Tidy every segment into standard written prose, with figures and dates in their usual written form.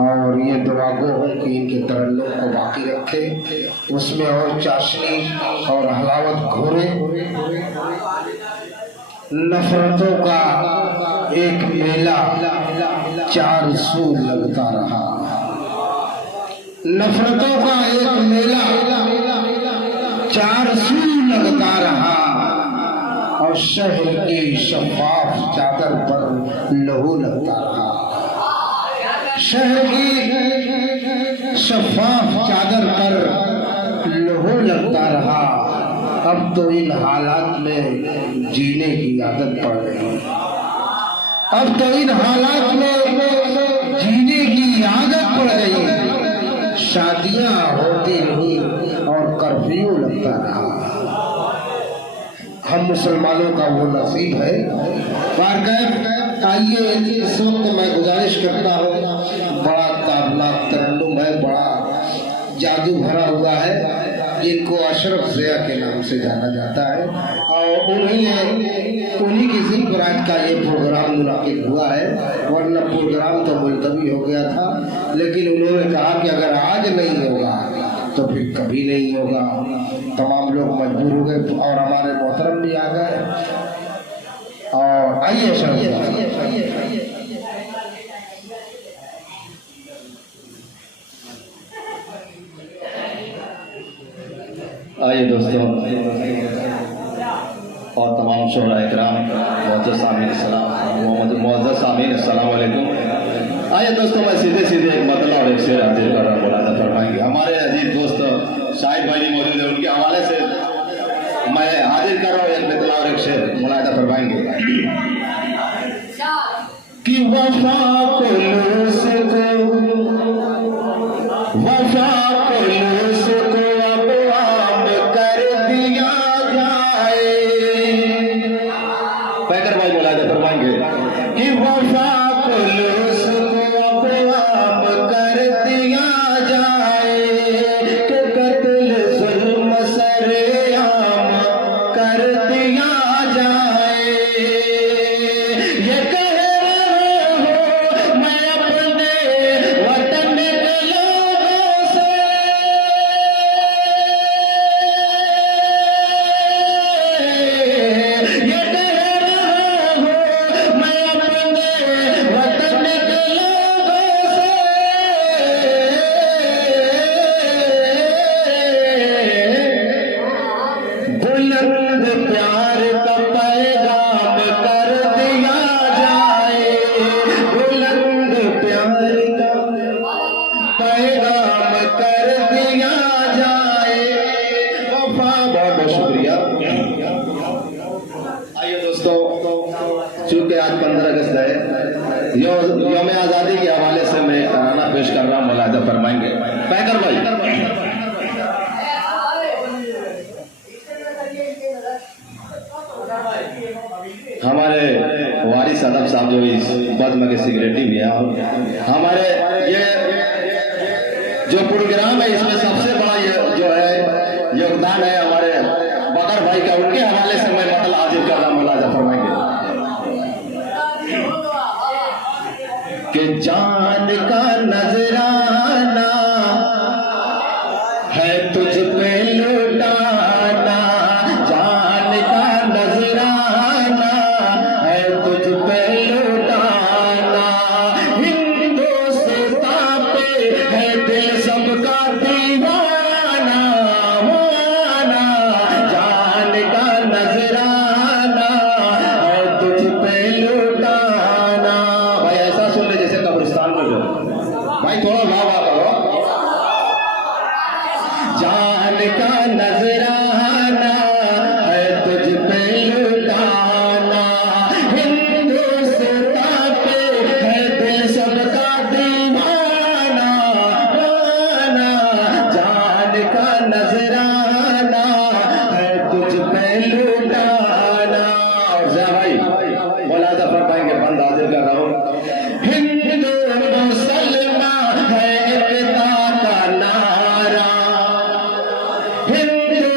और ये दुआ गो हो कि इनके तरल्लुम को बाकी रखे, उसमें और चाशनी और हलावत घोरे। नफरतों का एक मेला 4 सू लगता रहा, नफरतों का एक मेला 4 सू लगता रहा, और शहर की शफाफ चादर पर लहू लगता रहा। शहर की शफाफ चादर पर लहू लगता रहा। अब तो इन हालात में जीने की आदत पड़ गई, अब तो इन हालात में जीने की आदत पड़ गई। शादियां होती रही और कर्फ्यू लगता रहा। हम मुसलमानों का वो नसीब है। आइए इस वक्त मैं गुजारिश करता हूँ, बड़ा ताबनाक तरन्नुम है, बड़ा जादू भरा हुआ है, जिनको अशरफ ज़िया के नाम से जाना जाता है, और उन्हीं की जिद पर आज का ये प्रोग्राम मुनाकिद हुआ है। वरना प्रोग्राम तो मुलतवी हो गया था, लेकिन उन्होंने कहा कि अगर आज नहीं होगा तो फिर कभी नहीं होगा। तमाम लोग मजबूर हो गए और हमारे मोहतरम भी आ गए। और आइए आइए दोस्तों और तमाम शोहरा इकराम, मुअज़्ज़ज़ सामीन अस्सलाम वालेकुम। आइए दोस्तों, मैं सीधे एक मतलब और एक शेर हाजिर कर रहा हूँ, मुलाज़ा फरमाएंगे। हमारे अजीज दोस्त शाहिद भाई मौजूद है, उनके हवाले से मैं हाजिर कर रहा हूँ एक मतलब और एक शेर, मुलाज़ा फरमाएंगे कि वफा चूँकि आज 15 अगस्त है, यौम आज़ादी के हवाले से मैं एक तराना पेश कर रहा हूँ, मुलाज़ा फरमाएंगे। पैकर भाई हमारे वारिस अदब साहब जो इस बज़्म के सेक्रेटरी भी हैं, हमारे ये जो प्रोग्राम है इसमें सबसे बड़ा जो है योगदान है हमारे बकर भाई का, उनके हवाले से मैं मतलब हाजिर कर रहा हूँ, मुलाज़ा फरमाएंगे कि जान का नजराना है तुझ पे लुटाना, जान का नजराना है तुझ पे लुटाना, हिंदुस्तान पे है दिल सबका दीवाना, वाना जान का नजराना है तुझ पे लुटाना। भाई ऐसा सुन ले जैसे कब्रिस्तान में जो भाई थोड़ा वाह वाह करो। जान का नजराना है तुझ पे लुटाना, हिंदुस्तान पे है दिल सबका दीवाना, वाना जान का नजराना है तुझ पे लुटाना। और ज़रा भाई मुलाज़ा फरमाएंगे, बंद हाजिर कर रहा हूँ। हिंदू मुसलमान है एकता का नारा, हिंदू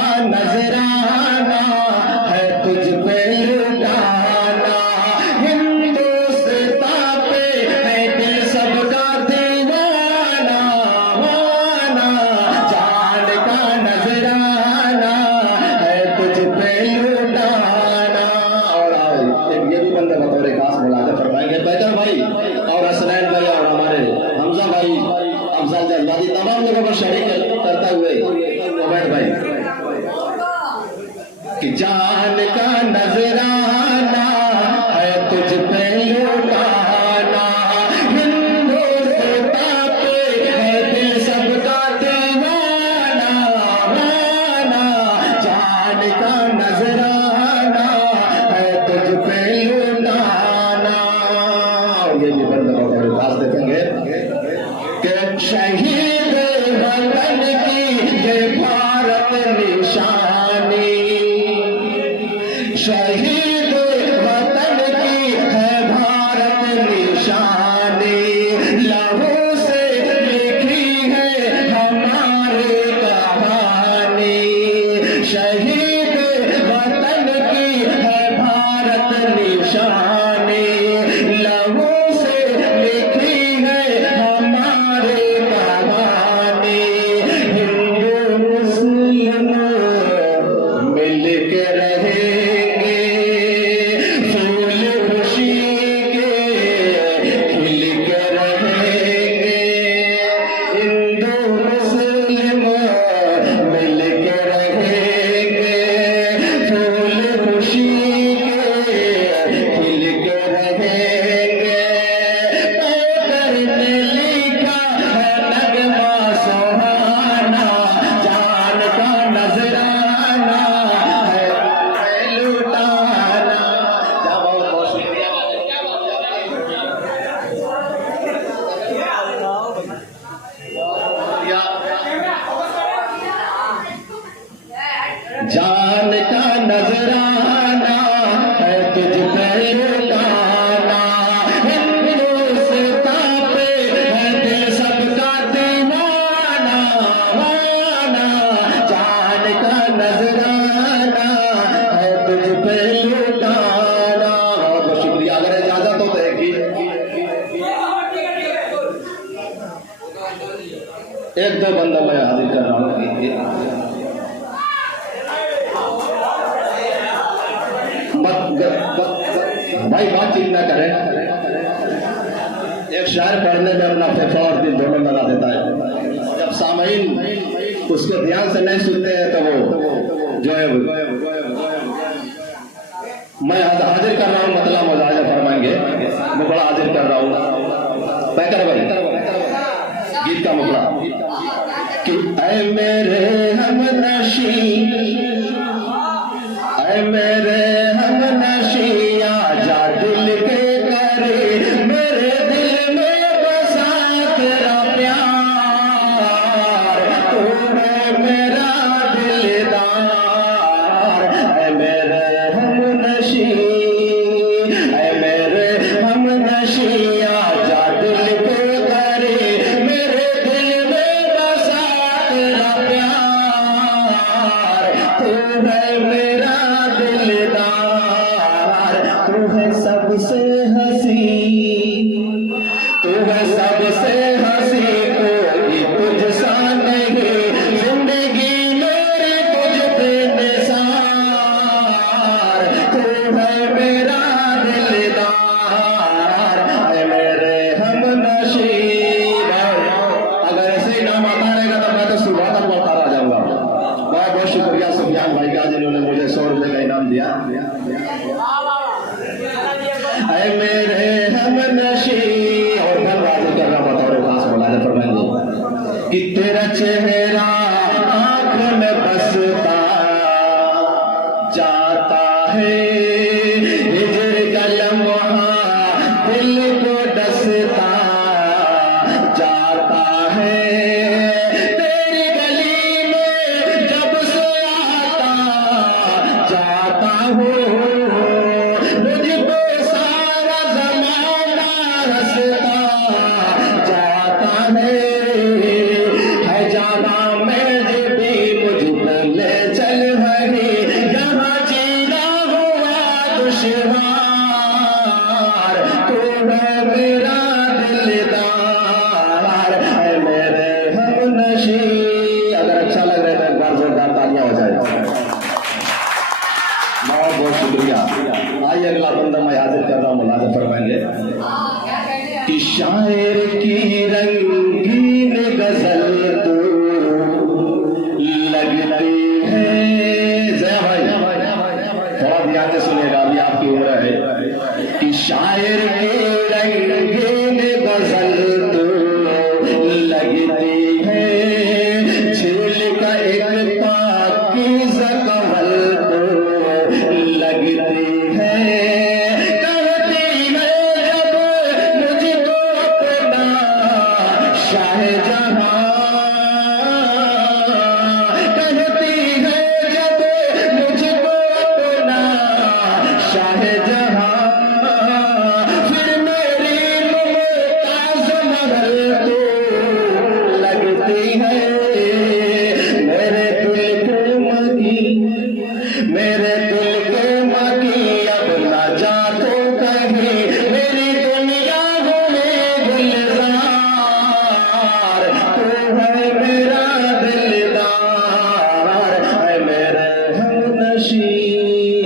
का नजराना है तुझ पे लुटाना, हिंदुस्तान पे है दिल सबका दीवाना, वाना जान का नजराना है तुझ पे लुटाना। और ये भी बंदे बतौर खास मुलाकात फरमाएंगे बैकर भाई और हसनैन भाई और हमारे हमजा भाई, अफजल जल्लादी, तमाम लोगों को शरीक करते हुए उबैद भाई कि जान का नजराना है तुझ पे लुटाना, हिंदुस्तान पे है दिल सबका दीवाना, वाना जान का नजराना है तुझ पे लुटाना। ये भी बंदा बतौर खास देखेंगे कि शहीद वतन की ये भारत निशानी, शहीद वतन की है भारत निशानी, लहू से लिखी है हमारी कहानी, शहीद वतन की है भारत निशानी, लहू से लिखी है हमारी कहानी, हिंदू मुस्लिम मिल के रहेंगे, फूल खुशी के खिल के रहेंगे, हिंदू मुस्लिम मिल के रहेंगे, फूल खुशी के खिल के रहेंगे। पैकर ने लिखा है नगमा सुहाना, जान का नजराना है लुटाना। जा बहुत बहुत शुक्रिया। जान का नजराना है तुझ पे लुटाना, हिंदुस्तान पे है दिल सबका दीवाना, वाना जान का नजराना है तुझ पे लुटाना। बहुत बहुत शुक्रिया। अगर इजाजत हो तो एक दो बंदा मैं हाजिर कर रहा हूँ। भाई बातचीत ना करें, एक शायर पढ़ने में अपना फेफा और दिल दोनों लगा देता है। जब सामईन उसको ध्यान से नहीं सुनते हैं तो वो जो है मैं हाजिर कर रहा हूँ, मतलब मुजाहिदा फरमाएंगे, मुखड़ा हाजिर कर रहा हूँ। पैकर भाई गीत का मुखड़ा कि ऐ मेरे हमनशी, ऐ मेरे हमनशी आजा दिल के करीब, मेरे दिल में बसा तेरा प्यार, तू है मेरा दिलदार। ऐ मेरे हमनशी, ऐ मेरे हमनशी आजा दिल के करीब, मेरे दिल में बसा तेरा प्यार, तू है मेरा दिलदार, तू है सबसे हंसी, तू है सबसे हंसी, कोई तुझसा नहीं, जिंदगी मेरी तुझ पे निसार, तू है मेरा दिलदार। ऐ मेरे हमनशी। अगर ऐसे ही नाम आता रहेगा तो मैं तो सुबह तक बोलता रह जाऊंगा। बहुत बहुत शुक्रिया सुफियान भाई का जिन्होंने मुझे 100 रुपए का इनाम दिया। ऐ मेरे हमनशी और मैं राजी कर रहा बतौर खास मौलाना फरमाएंगे कि तेरा चेहरा आंख में बसता जाता है, हिजर का लम्हा दिल को डसता जाता है, तेरी गली में जब से आता जाता हूँ, मुझ पे सारा जमाना हंसता जाता है जाना मैं भी मुझ पे ले चल अगला बंदा मैं हाजिर कर रहा हूँ, मुलाज़ा फरमाएंगे कि शायर की रंगीन गजल तो लगती है। जय भाई थोड़ा ध्यान से सुनिएगा, अभी आपकी उम्र है कि शायर की रंगीन गजल तो लगती है, झील का एक पाकीज़ा कमल तो लगती है। कहती है जब मुझको अपना शाहजहां, कहती है जब मुझको अपना शाहजहां, फिर मेरी मुमताज़ महल तो लगती है। मेरे दिल के मगी, मेरे दिल के मगी, अब ना जा तो कहीं, मेरी दुनिया हुई गुलजार, तू है मेरा दिलदार, है मेरे हमनशी।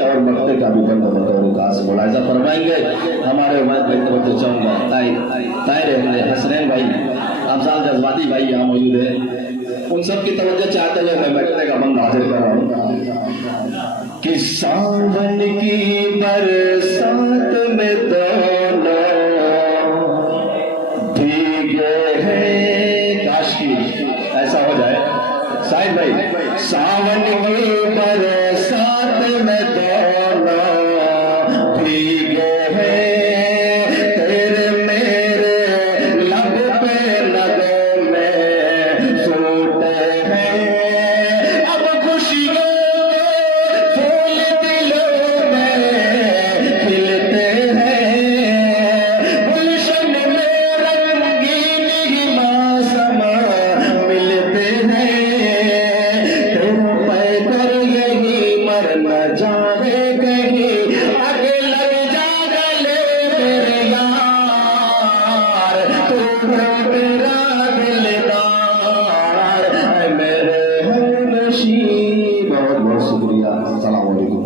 और मक्ते का भी बंद बतौर खास मुलाहिजा फरमाएंगे हमारे वक्त चाहूंगा ताहिर हमने हसनैन भाई, अफजाल जज्बाती भाई यहाँ मौजूद है, उन सब की तवज्जो चाहते हुए मैं बैठने का बंद हाजिर कर रहा हूँ कि सावन की बरसात में दोनों भीगे हैं। काश की ऐसा हो जाए शाहिद भाई, सावन की बरसात में दोनों भीगे हैं, तेरे मेरे लब पे नगों में फूटे हैं। अब खुशियों के फूल दिलों में खिलते हैं, गुलशन में रंगीन ही मौसम मिलते हैं। तेरे पैकर यही मर न जाए कहीं, आगे लग जा गले मेरे यार, तू है मेरा दिलदार, है मेरे हमनशी। बहुत बहुत शुक्रिया। अस्सलाम वालेकुम।